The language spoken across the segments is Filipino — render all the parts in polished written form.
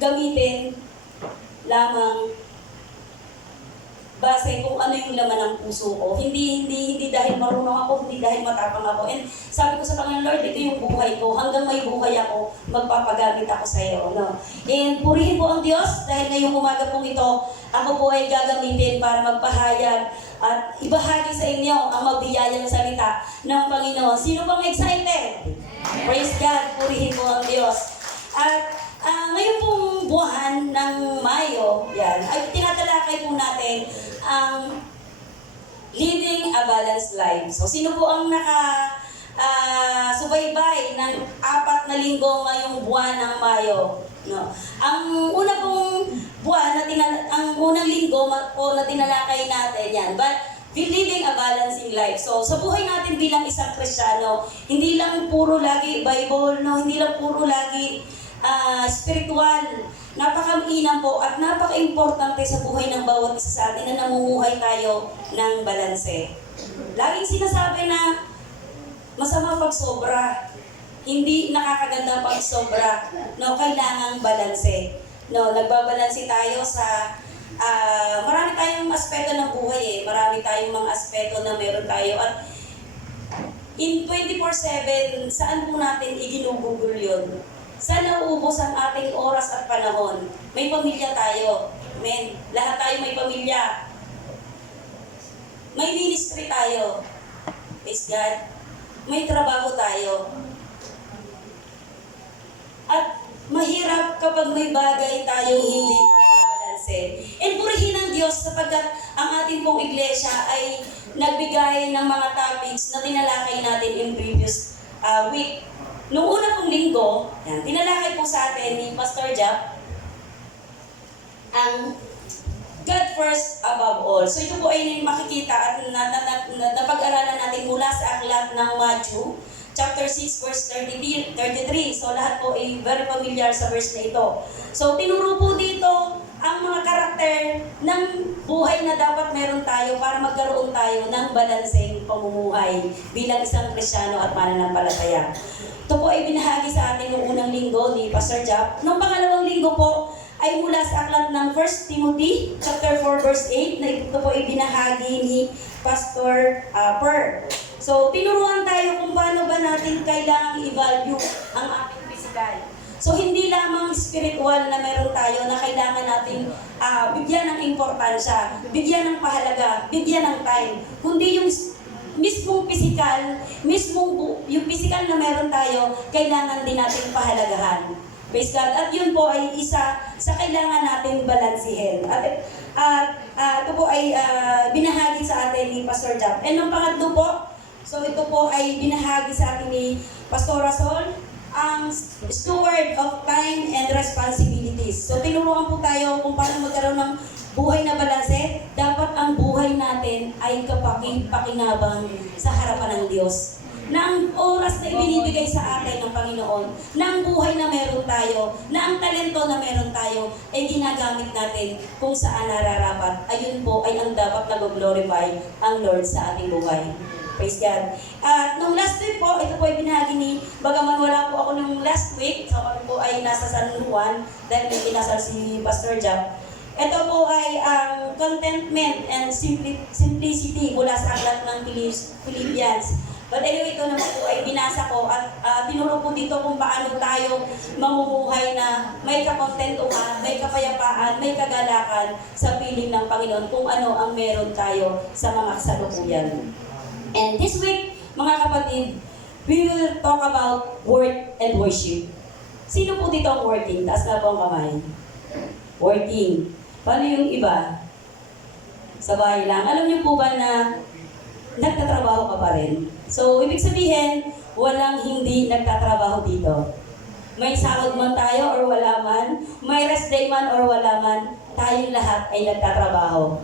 gamitin lamang base kung ano yung laman ng puso ko. Hindi dahil marunong ako, hindi dahil matapang ako. And sabi ko sa Panginoon, Lord, ito yung buhay ko. Hanggang may buhay ako, magpapagamit ako sa iyo. No? And purihin po ang Diyos dahil ngayong umaga pong ito, ako po ay gagamitin para magpahayag at ibahagi sa inyo ang mabiyayang salita ng Panginoon. Sino pang excited? Praise God, purihin po ang Diyos. At ngayon pong buwan ng Mayo, yan, ay tinatalakay po natin ang living a balanced life. So, sino po ang subaybay ng 4 na linggo ngayong buwan ng Mayo? No. Ang una pong buwan ang unang linggo po na tinalakay natin yan. But living a balancing life. So, sa buhay natin bilang isang Kristiyano, hindi lang puro lagi Bible, no, hindi lang puro lagi spiritual. Napaka-mainam po at napaka-importante sa buhay ng bawat isa sa atin na namumuhay tayo ng balanse. Laging sinasabi na masama pag sobra. Hindi nakakaganda pag sobra. No, kailangang balanse. No, nagbabalanse tayo sa marami tayong aspeto ng buhay eh. Marami tayong mga aspeto na meron tayo at in 24/7, saan po natin iginugugol yun? Saan nauubos ang ating oras at panahon? May pamilya tayo. Amen. Lahat tayo may pamilya. May ministry tayo. Praise God. May trabaho tayo. At mahirap kapag may bagay tayong hindi nakabalanse. And purihin ang Diyos sapagkat ang ating pong iglesia ay nagbigay ng mga topics na tinalakay natin in previous week. Noong una pong linggo, yan, tinalakay po sa atin ni Pastor Jack ang God first above all. So ito po ay makikita at napag-aralan natin mula sa aklat ng Matthew, chapter 6, verse 33. So lahat po ay very familiar sa verse na ito. So tinuro po dito ang mga karakter ng buhay na dapat meron tayo para magkaroon tayo ng balanseng pamumuhay bilang isang Kristiyano at mananampalataya. Ito po ay binahagi sa atin noong unang linggo ni Pastor Jack. Noong pangalawang linggo po ay mula sa aklat ng 1 Timothy chapter 4 verse 8 na ito po ay binahagi ni Pastor Per. So tinuruan tayo kung paano ba natin kailangang i-value ang ating physical. So hindi lamang spiritual na meron tayo na kailangan nating bigyan ng importansya, bigyan ng pahalaga, bigyan ng time, kundi yung mismong physical, yung physical na meron tayo, kailangan din natin pahalagahan. Praise God. At yun po ay isa sa kailangan natin balansihin. At ito po ay binahagi sa atin ni Pastor Jack. And ang pangatlo po, so ito po ay binahagi sa atin ni Pastor Rasol, ang steward of time and responsibilities. So tinuruan po tayo kung paano magkaroon ng buhay na balanse. Dapat ang buhay natin ay kapakipakinabang sa harapan ng Diyos. Na ang oras na ibinibigay sa atin ng Panginoon, na ang buhay na meron tayo, na ang talento na meron tayo, ay ginagamit natin kung saan nararapat. Ayun po ay ang dapat nag-glorify ang Lord sa ating buhay. Praise God. At nung last week po, ito po ay binahagi ni, bagaman wala po ako nung last week, so kami po ay nasa San Juan, dahil may kinasal si Pastor Jack. Ito po ay ang contentment and simplicity mula sa aklat ng Philippians. But anyway, ito naman po ay binasa ko at tinuro po dito kung paano tayo mamumuhay na may kakontentuhan, may kapayapaan, may kagalakan sa piling ng Panginoon kung ano ang meron tayo sa mga kasalukuyan. And this week, mga kapatid, we will talk about work and worship. Sino po dito ang working? Taas na po ang kamay. Working. Paano yung iba? Sa bahay lang. Alam niyo po ba na nagtatrabaho ka pa rin? So, ibig sabihin, walang hindi nagtatrabaho dito. May sahod man tayo or wala man, may rest day man or wala man, tayong lahat ay nagtatrabaho.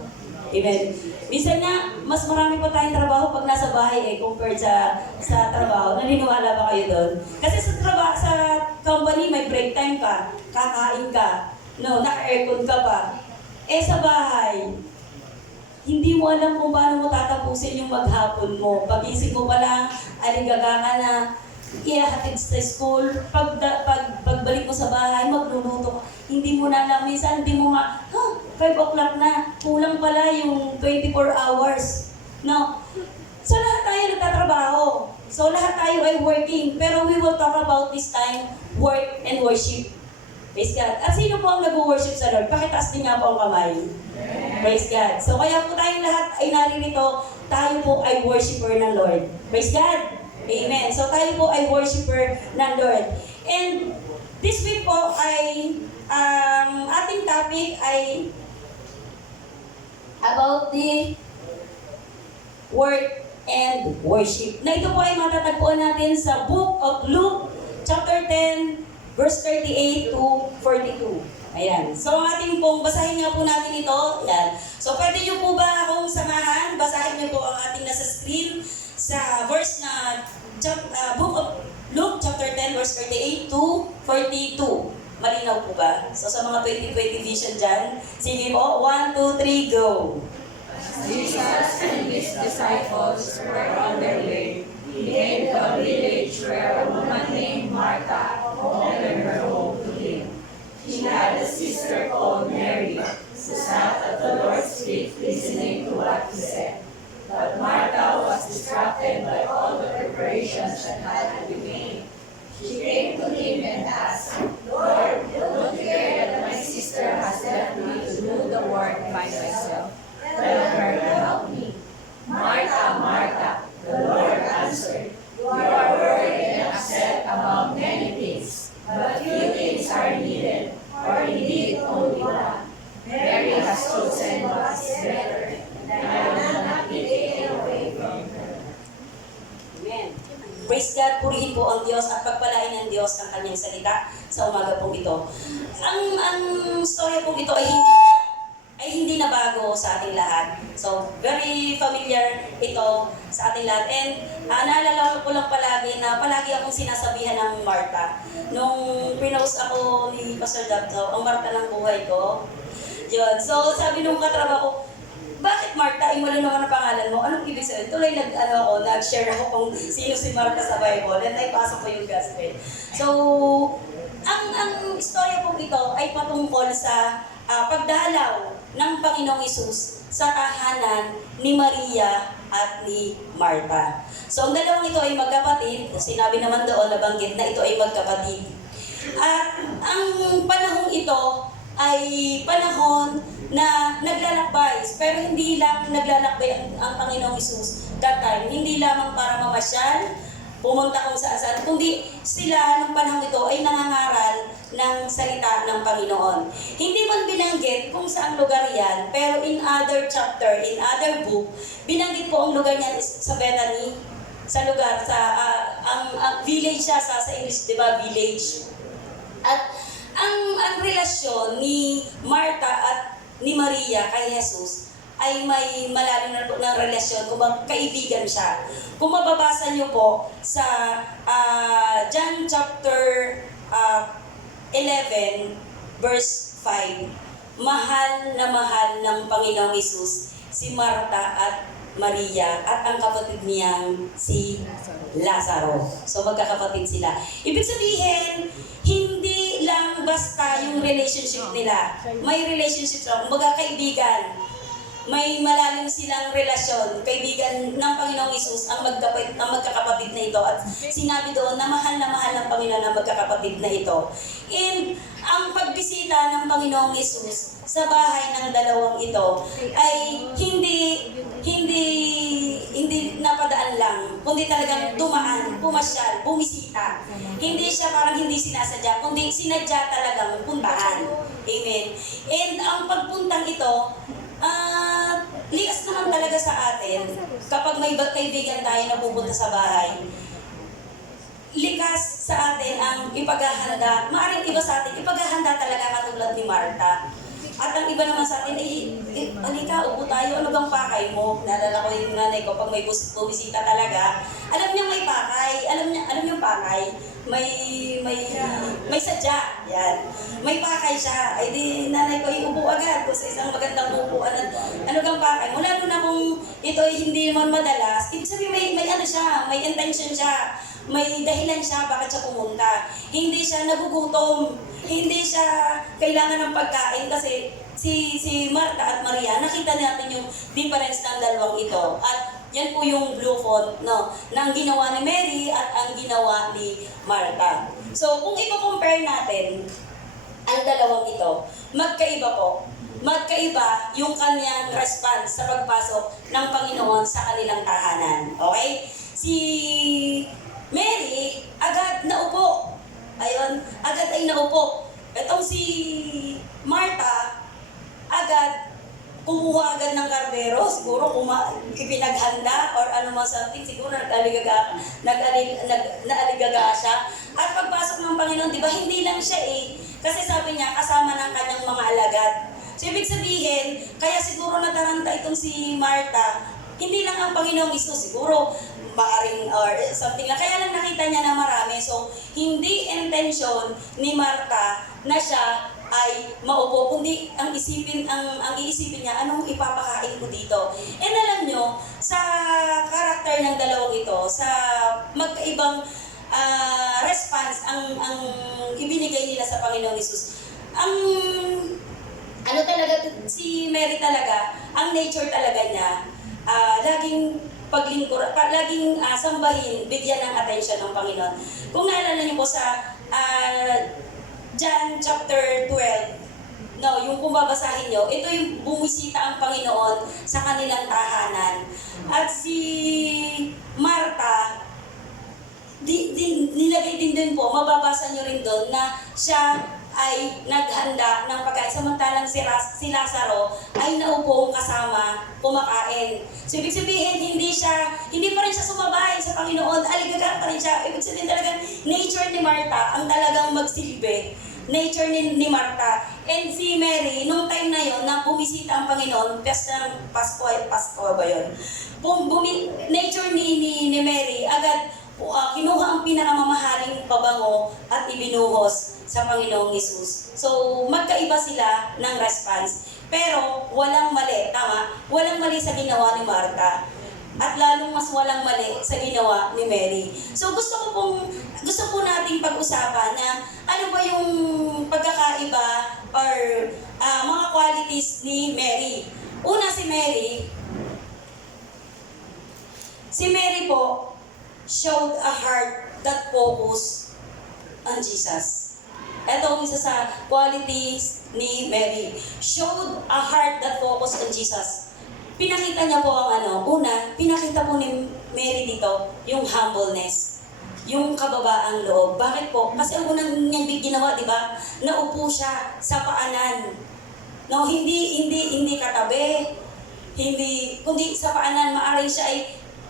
Amen. Minsan nga, mas marami pa tayong trabaho pag nasa bahay compared sa trabaho. Naniniwala ba kayo doon? Kasi sa company, may break time ka, kakain ka, naka-aircon ka pa. Sa bahay, hindi mo alam kung paano mo tatapusin yung maghapon mo. Pagising mo pa lang, aligaga ka na, ihahatid sa school, pagbalik mo sa bahay, magluluto ka. Hindi mo na alam, minsan hindi mo 5 o'clock na, kulang pala yung 24 hours. No? So lahat tayo nagtatrabaho. So lahat tayo ay working. Pero we will talk about this time, work and worship. Praise God. At sino po ang nag-worship sa Lord? Pakitaas din nga po ang kamay. Praise God. So kaya po tayong lahat ay naririto, tayo po ay worshiper ng Lord. Praise God. Amen. So tayo po ay worshiper ng Lord. And this week po ay ating topic ay about the work and worship. Na ito po ay matatagpuan natin sa Book of Luke, chapter 10, verse 38 to 42. Ayan. So, ang ating pong basahin nga po natin ito. Ayan. So, pwede nyo po ba akong samahan? Basahin nyo po ang ating nasa screen sa verse na Book of Luke, chapter 10, verse 38 to 42. Malinaw po ba? So, sa mga 2020 vision dyan, sige po, 1, 2, 3, go! Jesus and his disciples were on their way. He came to a village where a woman named Martha opened her home to him. She had a sister called Mary, who sat at the Lord's feet listening to what he said. But Martha was distracted by all the preparations that had to be made. She came to him and asked, Lord, don't you care that my sister has left me to do the work by myself? Tell her to help me. Martha, Martha, the Lord answered, you are worried and upset about many things, but few things are needed, or indeed only one. Mary has chosen what is better, and I will not be taken away from her. Amen. Praise God, purihin po ang Diyos at pagpalain ng Diyos ang kanyang salita sa umaga pong ito. Ang storya pong ito ay hindi na bago sa ating lahat. So, very familiar ito sa ating lahat. And naalala ko lang palagi na palagi akong sinasabihan ng Martha. Nung pinost ako ni Pastor Dabto, ang Martha ng buhay ko. Yun. So, sabi nung katrabaho ko, bakit Martha? Ay wala naman ang pangalan mo. Anong ibig sabihin? Tuloy nag-share ako kung sino si Martha sa Bible. And naipasok ko yung gospel. So, ang istorya pong ito ay patungkol sa pagdalaw ng Panginoong Hesus sa tahanan ni Maria at ni Martha. So, ang dalawang ito ay magkapatid. Sinabi naman doon, nabanggit na ito ay magkapatid. At ang panahong ito ay panahon na naglalakbay. Pero hindi lang naglalakbay ang Panginoong Hesus that time. Hindi lamang para mamasyal, pumunta kung saan-saan, kundi sila ng panahon ito ay nangangaral ng salita ng Panginoon. Hindi man binanggit kung saan lugar yan, pero in other chapter, in other book, binanggit po ang lugar niyan sa Bethany, sa lugar, ang village siya sa English, di ba? Village. At ang relasyon ni Martha at ni Maria kay Jesus ay may malalim na relasyon, kung kaibigan siya. Kung mababasa niyo po sa John chapter 11, verse 5, mahal ng Panginoong Hesus si Martha at Maria at ang kapatid niyang si Lazaro. So magkakapatid sila. Ibig sabihin, hindi lang basta yung relationship nila. May relationship sila, kumbaga kaibigan. May malalim silang relasyon, kaibigan ng Panginoong Hesus ang magkakapatid na ito. At sinabi doon na mahal ng Panginoon ang magkakapatid na ito. And ang pagbisita ng Panginoong Hesus sa bahay ng dalawang ito ay hindi napadaan lang, kundi talagang dumaan, pumasyal, bumisita. Hindi siya parang hindi sinasadya, kundi sinadya talagang puntahan. Amen. And ang pagpuntang ito, likas naman talaga sa atin kapag may kaibigan tayo na pupunta sa bahay. Likas sa atin ang ipaghahanda. Maaring iba sa atin, ipaghahanda talaga katulad ni Martha. At ang iba naman sa atin, halika, upo tayo, ano bang pakay mo? Naalala ko yung nanay ko, pag may bumisita talaga, alam niya may pakay, alam niya pakay, may sadya, yan. May pakay siya, ay di nanay ko, iupo agad sa isang magandang upuan. Ano bang pakay mo? Lalo na kung ito ay hindi naman madalas, ibig sabihin may ano siya, may intention siya. may dahilan siya bakit siya pumunta. Hindi siya nagugutom, hindi siya kailangan ng pagkain kasi si Marta at Maria, nakita natin yung difference ng dalawang ito. At yan po yung blue font, no, ng ginawa ni Mary at ang ginawa ni Marta. So, kung i-compare natin ang dalawang ito, magkaiba po. Magkaiba yung kanyang response sa pagpasok ng Panginoon sa kanilang tahanan. Okay? Si Mary, agad naupo. Ayun, agad ay naupo. Itong si Marta, agad kumuha agad ng kardero, siguro ipinaghanda or ano man something, siguro naaligaga siya. At pagpasok ng Panginoon, di ba, hindi lang siya kasi sabi niya, kasama ng kanyang mga alagad. So, ibig sabihin, kaya siguro nataranta itong si Marta, hindi lang ang Panginoong Isus, siguro maaring or something lang. Kaya lang nakita niya na marami. So, hindi intention ni Marta na siya ay maupo, kundi ang iisipin niya, anong ipapakain ko dito. And alam nyo, sa karakter ng dalawang ito, sa magkaibang response ang ibinigay nila sa Panginoong Isus. Si Mary talaga, ang nature talaga niya, laging paglingkod, laging sambahin, bigyan ng attention ng Panginoon. Kung naalala niyo po sa John chapter 12, no, yung kung babasahin nyo, ito yung bumisita ang Panginoon sa kanilang tahanan. At si Marta, nilagay din po, mababasa nyo rin doon na siya ay naghanda ng pagkain, samantalang si Lazaro ay naupong kasama kumakain. So, ibig sabihin, hindi pa rin siya sumabay sa Panginoon, aligaga pa rin siya. Ibig sabihin talaga, nature ni Marta ang talagang magsilbi. Nature ni Marta. And si Mary, nung time na yon na bumisita ang Panginoon, Pasko ba yun? Nature ni Mary, agad kinuha ang pinakamamahaling pabango at ibinuhos sa Panginoong Hesus. So, magkaiba sila ng response. Pero, walang mali, tama? Walang mali sa ginawa ni Marta. At lalong mas walang mali sa ginawa ni Mary. So, gusto po nating pag-usapan na ano ba yung pagkakaiba or mga qualities ni Mary. Una, si Mary po, showed a heart that focused on Jesus. Ito ang isa sa qualities ni Mary. Showed a heart that focused on Jesus. Pinakita niya po ang pinakita po ni Mary dito, yung humbleness, yung kababaang loob. Bakit po? Kasi ang unang niyang ginawa, di ba? Naupo siya sa paanan. No, hindi katabi. Kundi sa paanan, maaring siya ay,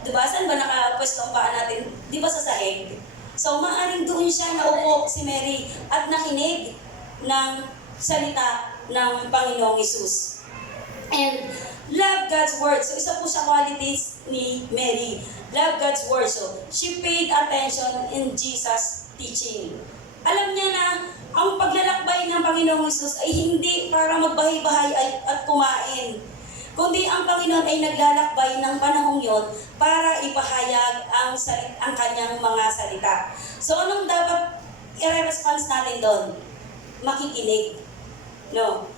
di ba, saan ba nakapwesto ang paa natin? Di ba sa sahig? So, maaring doon siya naupo si Mary at nakinig ng salita ng Panginoong Hesus. And love God's word. So, isa po sa qualities ni Mary. Love God's word. So, she paid attention in Jesus' teaching. Alam niya na ang paglalakbay ng Panginoong Hesus ay hindi para magbahay-bahay at kumain, kundi ang Panginoon ay naglalakbay ng panahong yon para ipahayag ang kanyang mga salita. So, anong dapat i-response natin doon? Makikinig. No?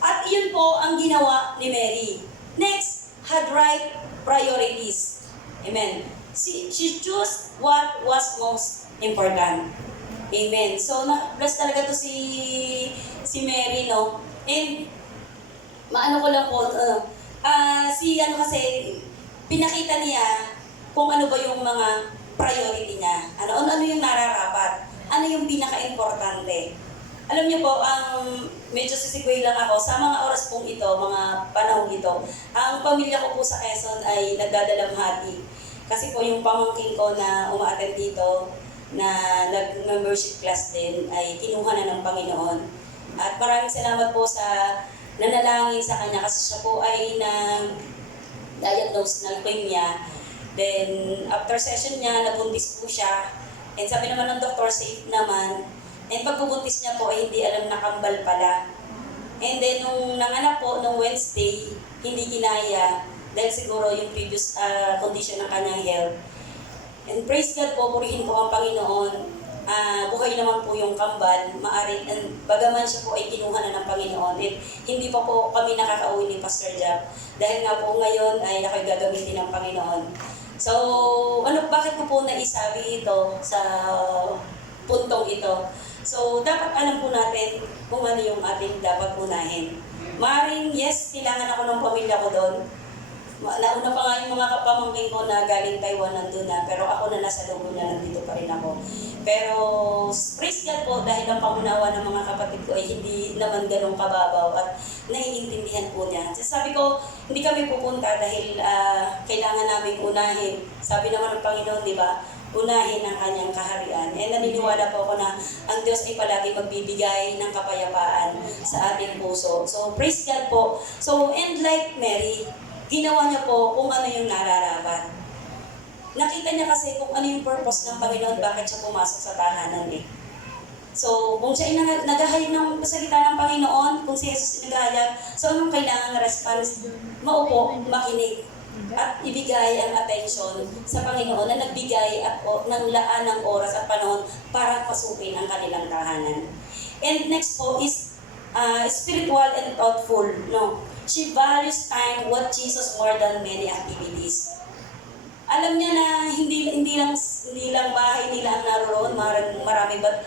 At yun po ang ginawa ni Mary. Next, had right priorities. Amen. She chose what was most important. Amen. So, na-bless talaga to si Mary, no? And, maano ko lang po, kasi, pinakita niya kung ano ba yung mga priority niya. Ano yung nararapat? Ano yung pinaka-importante? Alam niyo po, medyo sisigway lang ako, sa mga oras pong ito, mga panahon ito, ang pamilya ko po sa Quezon ay nagdadalamhati. Kasi po yung pamangkin ko na umaattend dito, na nag-membership class din, ay kinuha na ng Panginoon. At maraming salamat po sa nanalangin sa kanya kasi siya po ay diagnose ng leukemia. Then, after session niya, nabuntis po siya. And sabi naman ng doktor, safe naman. And pagbubuntis niya po ay hindi alam na kambal pala. And then, nung nanganak po, nung Wednesday, hindi kinaya. Dahil siguro yung previous condition ng kanyang health. And praise God po, purihin po ang Panginoon. Buhay naman po yung kambal, maari, bagaman siya po ay kinuha na ng Panginoon. And hindi pa po kami nakakauwi ni Pastor Jack. Dahil nga po ngayon ay ako'y gagamitin ng Panginoon. So, bakit ko po naisabi ito sa puntong ito? So, dapat alam po natin kung ano yung ating dapat unahin. Maring, yes, kailangan ako ng pamilya ko doon. Nauna pa nga yung mga kapamangkin ko na galing Taiwan nandun na, pero ako na nasa loob niya, nandito pa rin ako. Pero praise God po dahil ang pangunawa ng mga kapatid ko ay hindi naman ganun kababaw at naiintindihan po niya. Sabi ko, hindi kami pupunta dahil kailangan namin unahin. Sabi naman ng Panginoon, di ba? Unahin ang kanyang kaharian. And naniniwala po ako na ang Diyos ay palagi magbibigay ng kapayapaan sa ating puso. So praise God po. So and like Mary, ginawa niya po kung ano yung nararapat. Nakita niya kasi kung ano yung purpose ng Panginoon, bakit siya pumasok sa tahanan eh. So, kung siya ay naghahayag ng salita ng Panginoon, kung si Jesus ay naghahayag, so anong kailangan ng response? Maupo, makinig, at ibigay ang attention sa Panginoon na nagbigay ng laan ng oras at panahon para pasukin ang kanilang tahanan. And next po is spiritual and thoughtful. No? She values time with Jesus more than many activities. Alam niya na hindi lang bahay nila ang naroon, marami but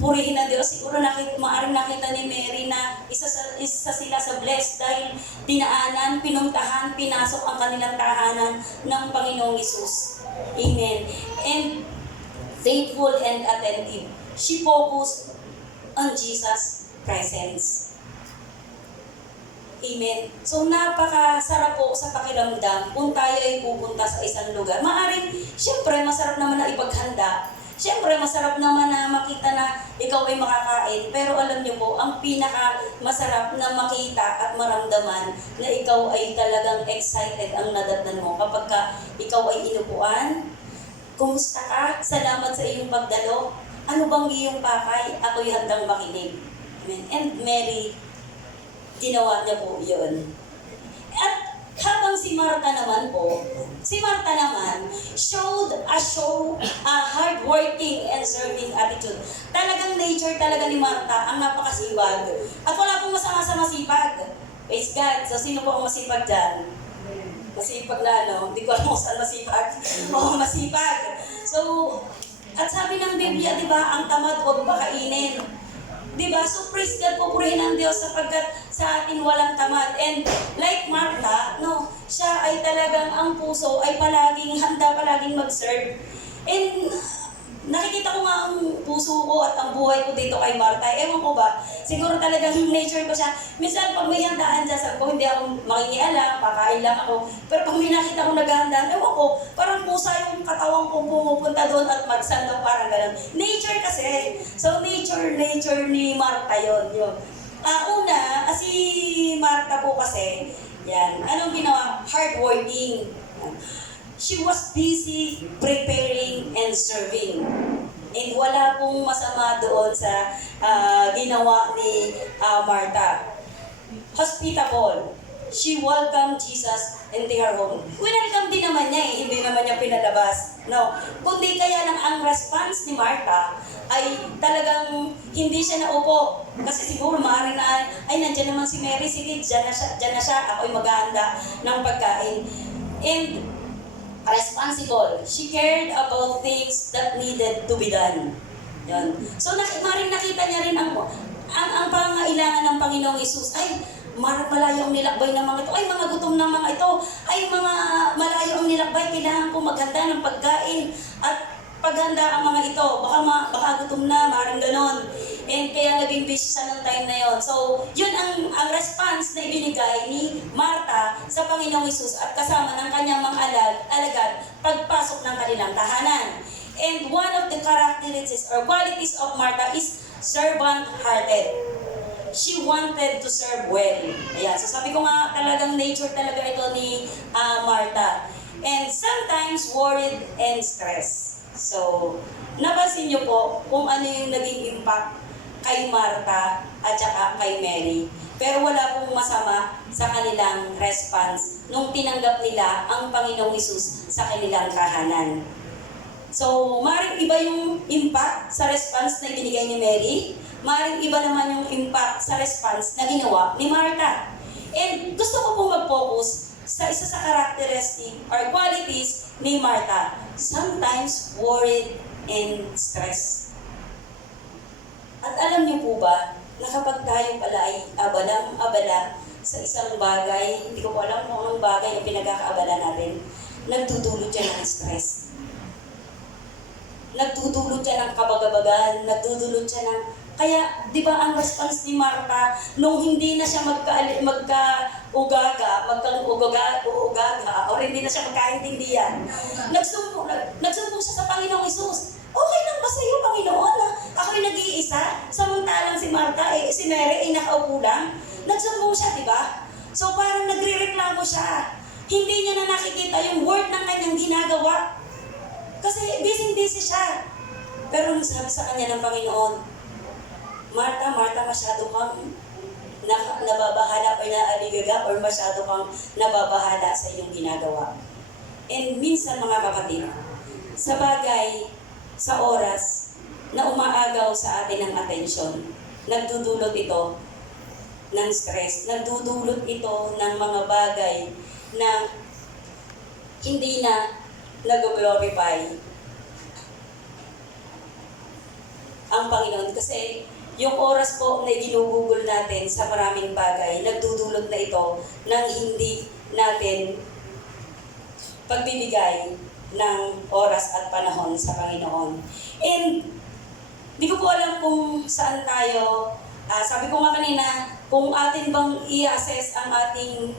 purihin na Diyos. Siguro maaaring nakita ni Mary na isa sila sa blessed dahil dinaanan, pinuntahan, pinasok ang kanilang tahanan ng Panginoong Hesus. Amen. And faithful and attentive. She focused on Jesus' presence. Amen. So napakasarap po sa pakiramdam kung tayo ay pupunta sa isang lugar. Maaring, siyempre masarap naman na ipaghanda. Siyempre masarap naman na makita na ikaw ay makakain. Pero alam niyo po, ang pinaka masarap na makita at maramdaman na ikaw ay talagang excited ang nadatnan mo kapag ikaw ay inupuan. Kumusta ka? Salamat sa iyong pagdalo. Ano bang iyong pakay? Ako'y handang makinig. Amen. And Mary, ginawa niya po yun. At habang si Martha naman showed a hardworking and serving attitude. Talagang nature talaga ni Martha ang napakasipag. At wala pong masama sa masipag. Praise God. So sino po ang masipag dyan? Masipag na hindi ko alam kung saan masipag. Oo, masipag. So, at sabi ng Biblia, di ba, ang tamad huwag pakainin. Diba? So praise God po, purihin ang Diyos sapagkat sa atin walang tamad. And like Martha, siya ay talagang ang puso ay palaging handa, palaging mag-serve. And nakikita ko nga ang puso ko at ang buhay ko dito kay Martha. Ewan ko ba, siguro talagang nature ko siya. Minsan pag may handaan siya, sabi ko hindi ako makingialam, pakain lang ako. Pero pag may nakita ko naghahandaan, ewan ko, parang pusa yung katawan kong pumupunta doon at magsandaw, parang gano'n. Nature kasi. So nature ni Martha yun. Si Martha po kasi, yan, anong ginawa? Hardworking. She was busy preparing and serving. And wala pong masama doon sa ginawa ni Martha. Hospitable. She welcomed Jesus into her home. Welcome din naman niya hindi naman niya pinalabas. Kundi kaya lang ang response ni Martha ay talagang hindi siya naupo. Kasi siguro maaaring na, nandiyan naman si Mary, sige, dyan na siya, ako'y maghahanda ng pagkain. And responsible. She cared about things that needed to be done. Yan. So, maaaring nakita niya rin ang pangangailangan ng Panginoong Hesus. Malayo ang nilakbay ng mga ito. Mga gutom ng mga ito. Mga malayo ang nilakbay. Kailangan ko maghanda ng pagkain. At paghanda ang mga ito. Baka gutom na, maaaring ganon. And kaya naging busy siya ng time na yon. So, yun ang response na ibinigay ni Martha sa Panginoong Hesus at kasama ng kanyang mga alagad pagpasok ng kanilang tahanan. And one of the characteristics or qualities of Martha is servant-hearted. She wanted to serve well. Ayan. So sabi ko nga, talagang nature talaga ito ni Martha. And sometimes worried and stressed. So, napansin niyo po kung ano yung naging impact kay Martha at saka kay Mary. Pero wala pong masama sa kanilang response nung tinanggap nila ang Panginoong Hesus sa kanilang tahanan. So, maaaring iba yung impact sa response na ibinigay ni Mary, maaaring iba naman yung impact sa response na ginawa ni Martha. And gusto ko pong mag-focus sa isa sa characteristic or qualities ni Martha. Sometimes worried and stressed. At alam niyo po ba, na kapag tayo pala ay abalang-abala sa isang bagay, hindi ko po alam kung anong bagay ang pinagkakaabala natin, nagdudulot yan ng stress. Nagdudulot siya ng kabagabagan, nagdudulot siya ng... Kaya, di ba ang response ni Martha, nung hindi na siya magka-ugaga, o hindi na siya magkaintindihan, nagsumbong siya sa Panginoong Hesus. Okay lang ba sa iyo, Panginoon, na ako'y nag-iisa, samantalang si Martha, si Mary ay nakaupo lang? Nagsumbong siya, di ba? So parang nagre-reklamo siya. Hindi niya na nakikita yung worth ng kanyang ginagawa. Kasi busy siya. Pero nung sabi sa kanya ng Panginoon, Martha, masyado kang nababahala o naaligaga or masyado kang nababahala sa iyong ginagawa. And minsan mga kapatid, sa bagay, sa oras na umaagaw sa atin ng atensyon, nagdudulot ito ng stress, nagdudulot ito ng mga bagay na hindi na nag-glorify ang Panginoon. Kasi yung oras po na ginugugol natin sa maraming bagay, nagdudulot na ito ng hindi natin pagbibigay ng oras at panahon sa Panginoon. And di ko po alam kung saan tayo, sabi ko nga kanina, kung atin bang i-assess ang ating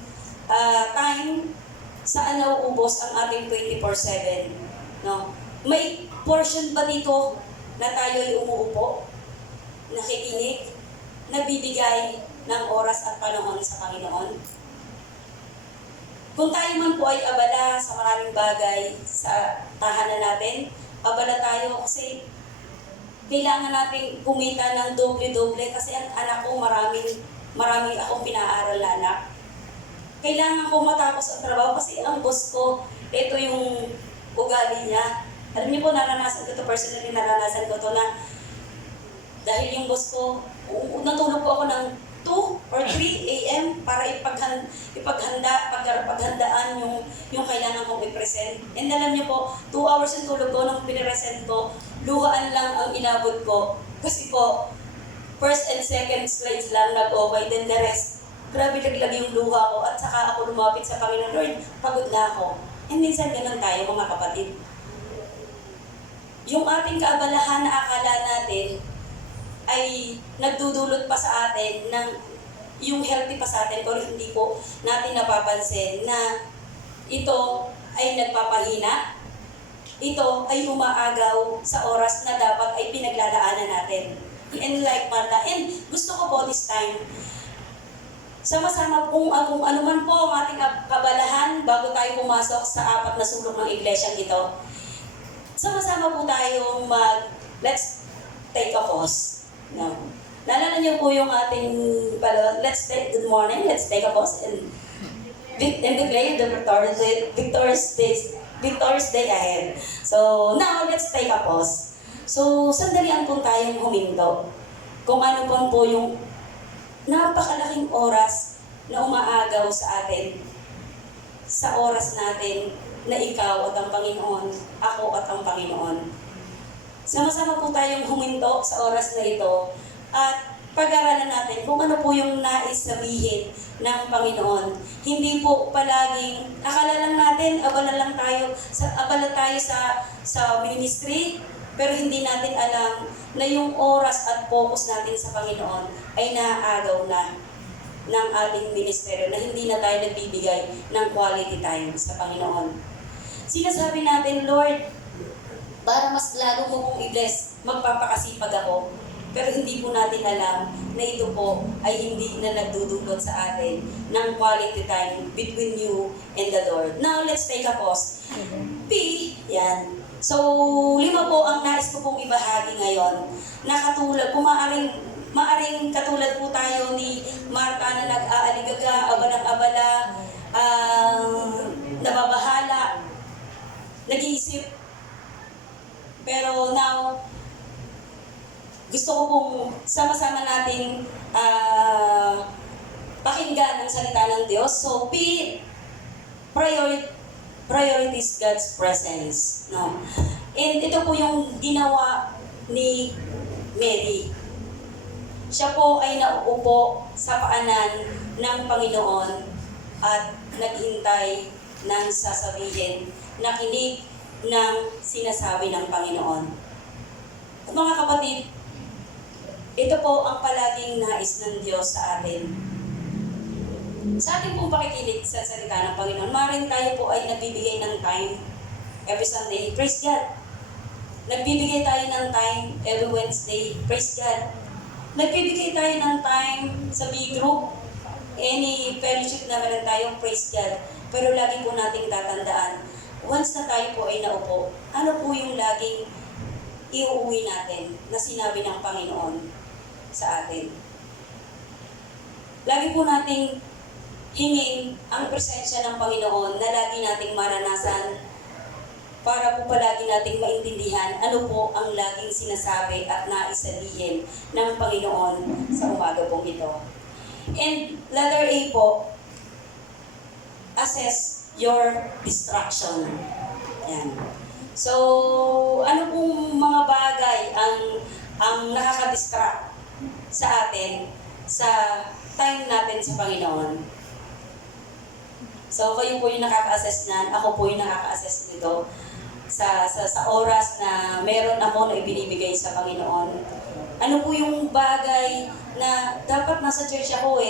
time, saan nauubos ang ating 24/7, no? May portion ba dito na tayo ay umuupo, nakikinig, nabibigay ng oras at panahon sa Panginoon? Kung tayo man po ay abala sa maraming bagay sa tahanan natin, abala tayo kasi kailangan natin kumita ng doble-doble kasi ang anak ko maraming akong pinaaral na anak. Kailangan ko matapos ang trabaho kasi ang boss ko, ito yung ugali niya. Alam niyo po, personally naranasan ko to na dahil yung boss ko, natulog po ako ng 2 or 3 a.m. para paghandaan yung kailangan kong i-present. And alam niyo po, 2 hours yung tulog ko nung pinipresent ko, luhaan lang ang inabot ko. Kasi po, first and second slides lang nag-okay, then the rest, grabe laglag yung luha ko at saka ako lumapit sa Panginoon, Lord, pagod na ako. And minsan ganun tayo mga kapatid. Yung ating kaabalahan na akala natin ay nagdudulot pa sa atin ng yung healthy pa sa atin pero hindi po natin napapansin na ito ay nagpapahina, ito ay umaagaw sa oras na dapat ay pinaglalaanan natin. And like Martha, and gusto ko po this time, sama-sama kung ano man po ang ating kabalahan bago tayo pumasok sa 4 na sulok ng iglesyang ito, sama-sama po tayong let's take a pause. No. Naalala niyo po yung ating good morning, let's take a pause and declare the victorious day ahead. So now, let's take a pause. So, sandalian po tayong huminto. Kung ano po yung napakalaking oras na umaagaw sa atin, sa oras natin na ikaw at ang Panginoon, ako at ang Panginoon. Sama-sama po tayong huminto sa oras na ito at pag-aralan natin kung ano po yung nais sabihin ng Panginoon. Hindi po palaging, akala lang natin, abala tayo sa ministry, pero hindi natin alam na yung oras at focus natin sa Panginoon ay naaagaw na ng ating ministeryo, na hindi na tayo nagbibigay ng quality time sa Panginoon. Sinasabi natin, Lord, para mas lalo mo kong i-bless, magpapakasipag ako. Pero hindi po natin alam na ito po ay hindi na nagdudulot sa atin ng quality time between you and the Lord. Now, let's take a pause. P, yan. So, 5 po ang nais ko pong ibahagi ngayon. Nakatulad, kung maaring katulad po tayo ni Martha na nag-aaligaga, abalang-abala, nababahala, nag-iisip, now, gusto ko pong sama-sama nating pakinggan ang salita ng Diyos. So, priorities God's presence. No? And ito po yung ginawa ni Mary. Siya po ay nauupo sa paanan ng Panginoon at naghintay ng sasabihin, nakinig ng sinasabi ng Panginoon. At mga kapatid, ito po ang palaging nais ng Diyos sa atin. Sa ating pong pakikinig sa salita ng Panginoon, maaaring tayo po ay nagbibigay ng time every Sunday. Praise God! Nagbibigay tayo ng time every Wednesday. Praise God! Nagbibigay tayo ng time sa B-group. Any fellowship na meron tayo, praise God. Pero lagi po nating tatandaan, once na tayo po ay naupo, ano po yung laging iuuwi natin na sinabi ng Panginoon sa atin? Lagi po nating hingin ang presensya ng Panginoon na lagi nating maranasan para po palagi nating maintindihan ano po ang laging sinasabi at naisabihin ng Panginoon sa umaga pong ito. And letter A po, assess your distraction. Yan. So, ano pong mga bagay ang nakaka-distract sa atin sa time natin sa Panginoon? So, kayo po yung nakaka-assess niyan, ako po yung nakaka-assess nito sa oras na meron ako na ibinibigay sa Panginoon. Ano po yung bagay na dapat nasa church ako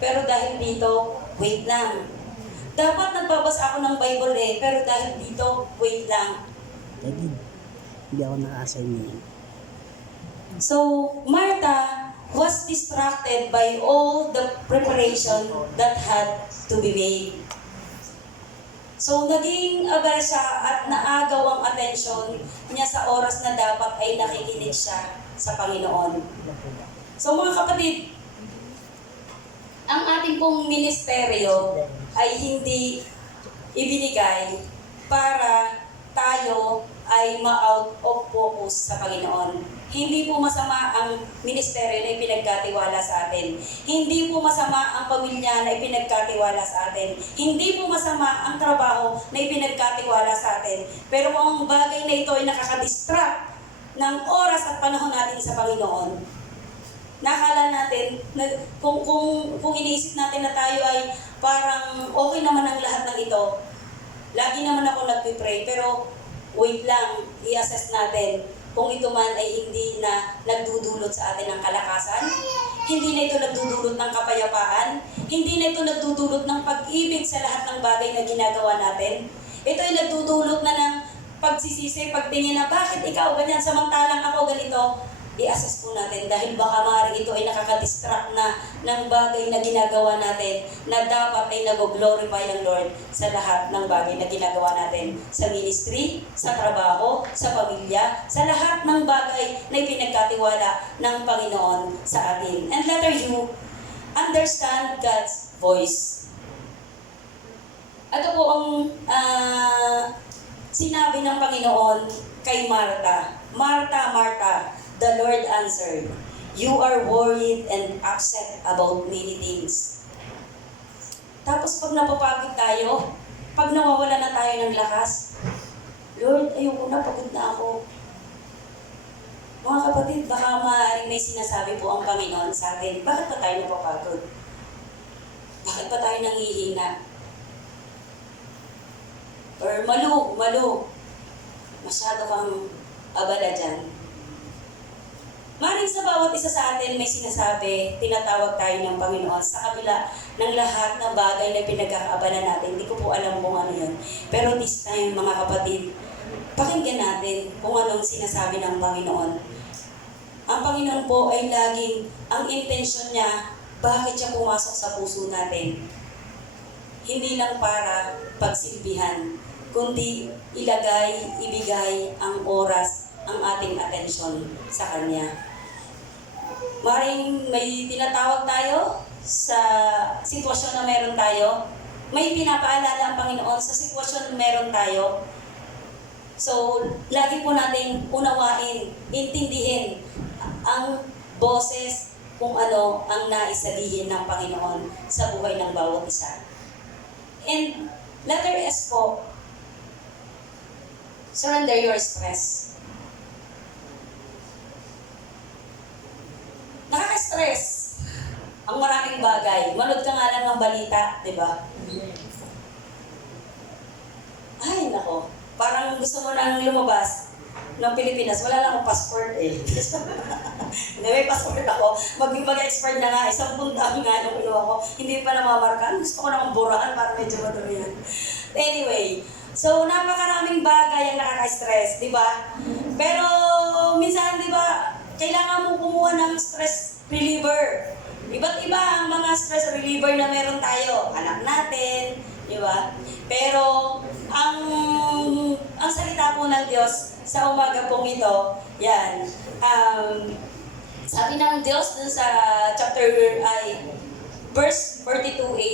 pero dahil dito, wait lang. Dapat nagbabasa ako ng Bible pero dahil dito, wait lang. David, hindi ako naka-assign niya. So, Martha was distracted by all the preparation that had to be made. So, naging abala siya at naagaw ang atensyon niya sa oras na dapat ay nakikinig siya sa Panginoon. So, mga kapatid, ang ating pong ministeryo ay hindi ibinigay para tayo ay ma-out of focus sa Panginoon. Hindi po masama ang ministeryo na ipinagkatiwala sa atin. Hindi po masama ang pamilya na ipinagkatiwala sa atin. Hindi po masama ang trabaho na ipinagkatiwala sa atin. Pero kung ang bagay na ito ay nakakadistract ng oras at panahon natin sa Panginoon, nakala natin, kung iniisip natin na tayo ay parang okay naman ang lahat ng ito, lagi naman ako nagpipray, pero wait lang, i-assess natin kung ito man ay hindi na nagdudulot sa atin ng kalakasan, hindi na ito nagdudulot ng kapayapaan, hindi na ito nagdudulot ng pag-ibig sa lahat ng bagay na ginagawa natin. Ito ay nagdudulot na ng pagsisisi, pagtingin na bakit ikaw ganyan, samantalang ako ganito. I-assess po natin dahil baka maaaring ito ay nakaka-distract na ng bagay na ginagawa natin na dapat ay nag-glorify ang Lord sa lahat ng bagay na ginagawa natin sa ministry, sa trabaho, sa pamilya, sa lahat ng bagay na ipinagkatiwala ng Panginoon sa atin. And letter U, understand God's voice. Ito po ang sinabi ng Panginoon kay Martha. Martha, Martha, the Lord answered, you are worried and upset about many things. Tapos pag napapagod tayo, pag nawawala na tayo ng lakas, Lord, ayoko na, pagod na ako. Mga kapatid, baka maaaring may sinasabi po ang Panginoon sa atin, bakit pa tayo napapagod? Bakit pa tayo nangihina? Or malu, masyado kang abala dyan. Maring sa bawat isa sa atin may sinasabi, tinatawag tayo ng Panginoon sa kabila ng lahat ng bagay na pinagkakaabalan natin. Hindi ko po alam kung ano yun. Pero this time, mga kapatid, pakinggan natin kung anong sinasabi ng Panginoon. Ang Panginoon po ay laging, ang intensyon niya, bakit siya pumasok sa puso natin? Hindi lang para pagsilbihan, kundi ibigay ang oras, ang ating atensyon sa Kanya. Maring may tinatawag tayo sa sitwasyon na meron tayo. May pinapaalala ang Panginoon sa sitwasyon na meron tayo. So, lagi po nating unawain, intindihin ang boses kung ano ang nais sabihin ng Panginoon sa buhay ng bawat isa. And letter S po, surrender your stress. Nakaka-stress ang maraming bagay. Manood ka nga lang ng balita, di ba? Ay, nako. Parang gusto mo nang lumabas ng Pilipinas. Wala lang akong passport eh. Hindi, may passport ako. Mag-expire na nga. 10 taon nga nung inuwa ko. Hindi pa namamarkaan. Gusto ko namang burahan para medyo madumi yan. Anyway, so napakaraming bagay ang nakaka-stress, di ba? Pero minsan, di ba, kailangan mo kumuha ng stress reliever. Iba't iba ang mga stress reliever na meron tayo. Anak natin, di ba? Pero ang salita po ng Diyos sa umaga pong ito, yan. Sabi ng Diyos dun sa verse 42a,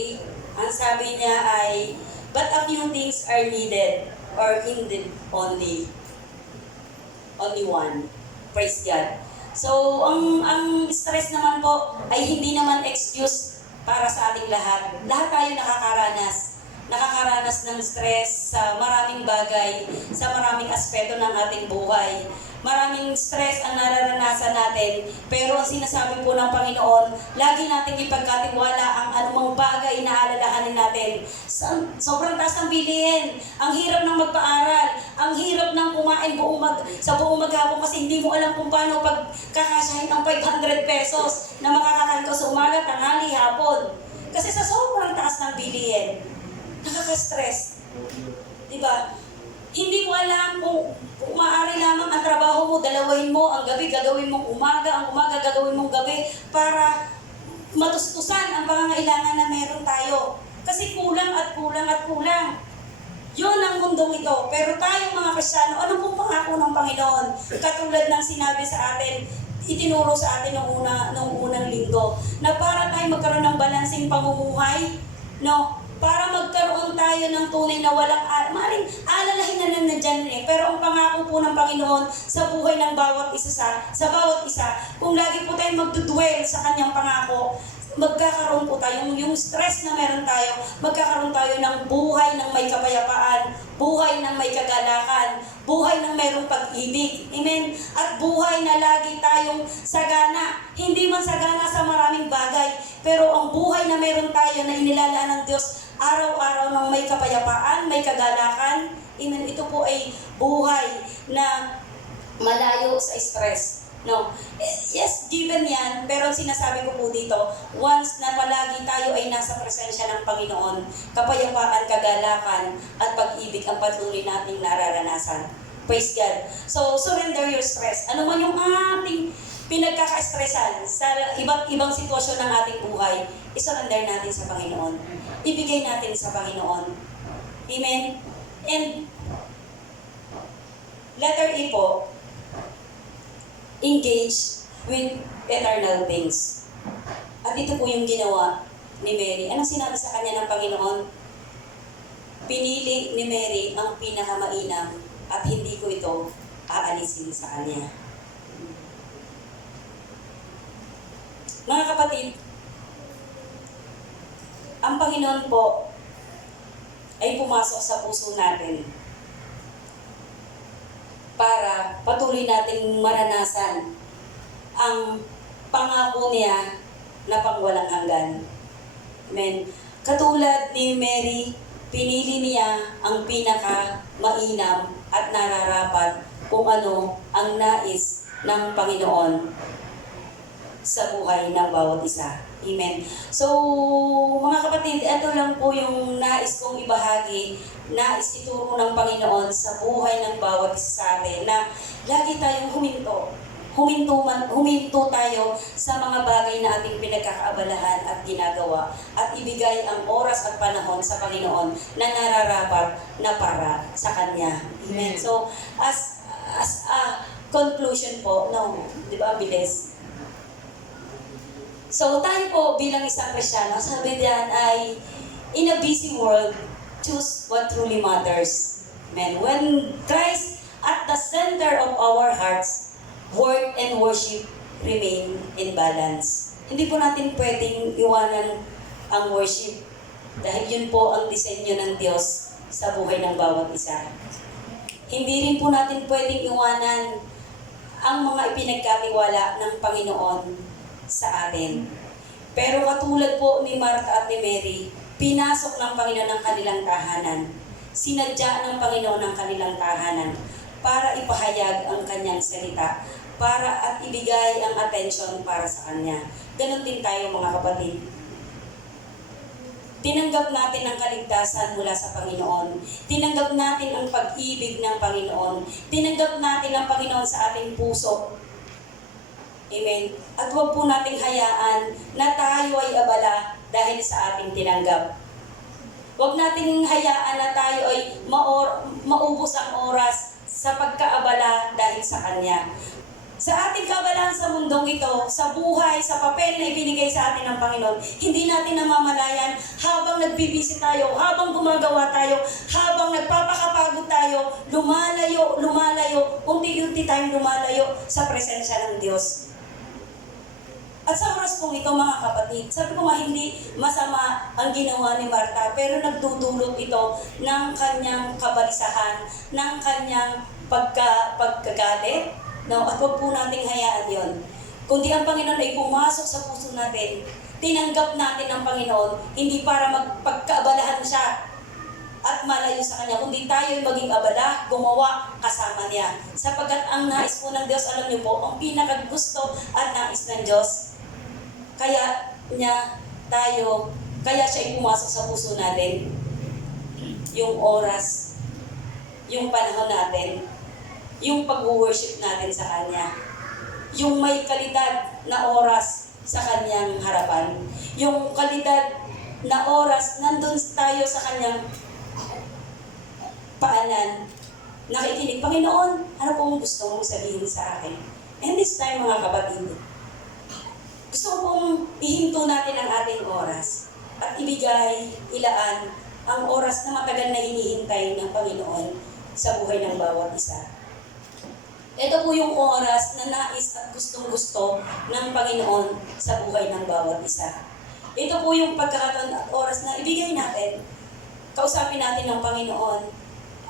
ang sabi niya ay, but a few things are needed, or indeed only one. Praise God. So, ang stress naman po ay hindi naman excuse para sa ating lahat. Lahat tayo nakakaranas ng stress sa maraming bagay, sa maraming aspeto ng ating buhay. Maraming stress ang nararanasan natin, pero ang sinasabi po ng Panginoon, lagi nating ipagkatiwala ang anumang bagay na alalahanin natin. Sobrang taas ng bilihin, ang hirap ng magpaaral, ang hirap ng kumain sa buong maghapon kasi hindi mo alam kung paano pagkakasyahin ang 500 pesos na makakakain ko sa umaga, tanghali, hapon. Kasi sa sobrang taas ng bilihin, nakaka-stress. Diba? Hindi mo alam kung maaari lamang ang trabaho mo, dalawahin mo, ang gabi gagawin mong umaga, ang umaga gagawin mong gabi para matustusan ang pangangailangan na meron tayo. Kasi kulang at kulang at kulang. Yun ang mundong ito. Pero tayong mga Kristiyano, ano pong pangako ng Panginoon? Katulad ng sinabi sa atin, itinuro sa atin nung unang linggo, na para tayo magkaroon ng balansing pamumuhay, no? Para magkaroon tayo ng tunay na walang maaaring alalahin na nandyan eh. Pero ang pangako po ng Panginoon sa buhay ng bawat isa, kung lagi po tayong magdudwell sa kanyang pangako, magkakaroon po tayo, yung stress na meron tayo, magkakaroon tayo ng buhay ng may kapayapaan, buhay ng may kagalakan, buhay ng mayroong pag-ibig. Amen? At buhay na lagi tayong sagana. Hindi man sagana sa maraming bagay, pero ang buhay na meron tayo na inilalaan ng Diyos, araw-araw ng may kapayapaan, may kagalakan. Amen? Ito po ay buhay na malayo sa stress. No. Yes, given yan, pero sinasabi ko po dito, once na palagi tayo ay nasa presensya ng Panginoon, kapayapaan, kagalakan, at pag-ibig ang patuloy nating nararanasan. Praise God. So, surrender your stress. Ano man yung ating pinagkaka-stressan sa iba't ibang sitwasyon ng ating buhay, isurrender natin sa Panginoon. Ibigay natin sa Panginoon. Amen? And, letter E po, engage with eternal things. At ito po yung ginawa ni Mary. Anong sinabi sa kanya ng Panginoon? Pinili ni Mary ang pinakamainam at hindi ko ito aalisin sa kanya. Mga kapatid, ang Panginoon po ay pumasok sa puso natin para patuloy nating maranasan ang pangako niya na pangwalang hanggan. Amen. Katulad ni Mary, pinili niya ang pinaka-mainam at nararapat kung ano ang nais ng Panginoon sa buhay ng bawat isa. Amen. So, mga kapatid, ito lang po yung nais kong ibahagi, nais ituro ng Panginoon sa buhay ng bawat isa sa atin, na lagi tayong huminto tayo sa mga bagay na ating pinagkakaabalahan at ginagawa, at ibigay ang oras at panahon sa Panginoon na nararapat na para sa Kanya. Amen. So, as a conclusion po, di ba, bilis? So, tayo po bilang isang Kristiyano, sabi diyan ay, in a busy world, choose what truly matters. Amen. When Christ at the center of our hearts, work and worship remain in balance. Hindi po natin pwedeng iwanan ang worship dahil yun po ang disenyo ng Diyos sa buhay ng bawat isa. Hindi rin po natin pwedeng iwanan ang mga ipinagkatiwala ng Panginoon sa atin. Pero katulad po ni Martha at ni Mary, pinasok ng Panginoon ang kanilang tahanan. Sinadya ng Panginoon ang kanilang tahanan para ipahayag ang kanyang salita, para at ibigay ang atensyon para sa kanya. Ganon din tayo mga kapatid. Tinanggap natin ang kaligtasan mula sa Panginoon. Tinanggap natin ang pag-ibig ng Panginoon. Tinanggap natin ang Panginoon sa ating puso. Amen. At huwag po nating hayaan na tayo ay abala dahil sa ating tinanggap. Huwag nating hayaan na tayo ay maubos ang oras sa pagkaabala dahil sa Kanya. Sa ating kabalahan sa mundong ito, sa buhay, sa papel na ibinigay sa atin ng Panginoon, hindi natin namamalayan habang nagbibisi tayo, habang gumagawa tayo, habang nagpapakapagod tayo, lumalayo, unti-unti tayong lumalayo sa presensya ng Diyos. At sa oras pong ito mga kapatid, sabi ko nga hindi masama ang ginawa ni Martha, pero nagdudulot ito ng kanyang kabalisahan, ng kanyang pagkagalit, no? At huwag po nating hayaan yon. Kundi ang Panginoon ay pumasok sa puso natin, tinanggap natin ang Panginoon, hindi para magpagkaabalahan siya at malayo sa Kanya, kundi tayo ay maging abala, gumawa kasama niya. Sapagkat ang nais po ng Diyos, alam niyo po, ang pinakagusto at nais ng Diyos, kaya siya ay pumasok sa puso natin. Yung oras, yung panahon natin, yung pag-worship natin sa Kanya, yung may kalidad na oras sa Kanyang harapan, yung kalidad na oras nandun tayo sa Kanyang paanan, nakikinig, Panginoon, ano pong gusto mong sabihin sa akin? And this time mga kapatid, gusto kong ihinto natin ang ating oras at ilaan ang oras na matagal na hinihintay ng Panginoon sa buhay ng bawat isa. Ito po yung oras na nais at gustong-gusto ng Panginoon sa buhay ng bawat isa. Ito po yung pagkakataon at oras na ibigay natin, kausapin natin ng Panginoon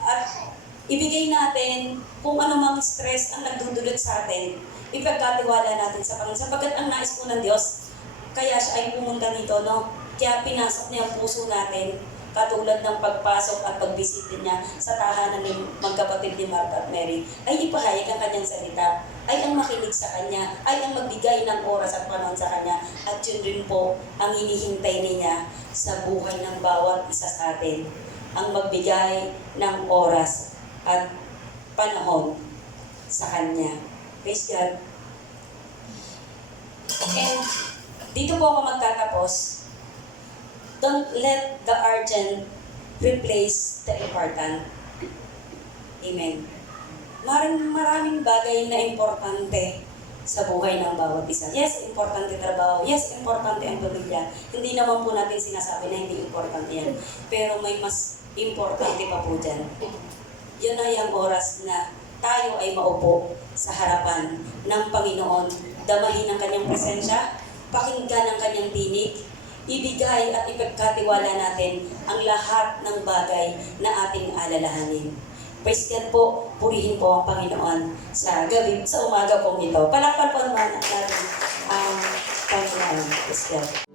at ibigay natin kung anumang stress ang nagdudulot sa atin, ipagkatiwala natin sa Panginoon. Sapagkat ang nais po ng Diyos, kaya siya ay pumunta dito, no? Kaya pinasok niya ang puso natin, katulad ng pagpasok at pagbisita niya sa tahanan ng magkapatid ni Martha at Mary, ay ipahayag ang kanyang salita, ay ang makinig sa kanya, ay ang magbigay ng oras at panahon sa kanya, at yun rin po ang hinihintay niya sa buhay ng bawat isa sa atin, ang magbigay ng oras at panahon sa kanya. Praise God. And dito po ako magtatapos. Don't let the urgent replace the important. Amen. Maraming bagay na importante sa buhay ng bawat isa. Yes, importante trabaho. Yes, importante ang pamilya. Hindi naman po natin sinasabi na hindi importante yan. Pero may mas importante pa po dyan. Yun ay ang oras na tayo ay maupo sa harapan ng Panginoon, damahin ang kanyang presensya, pakinggan ang kanyang tinig, ibigay at ipagkatiwala natin ang lahat ng bagay na ating alalahanin. Praise God po, purihin po ang Panginoon sa umaga pong ito. Palakpan po naman natin ang Panginoon. Praise God.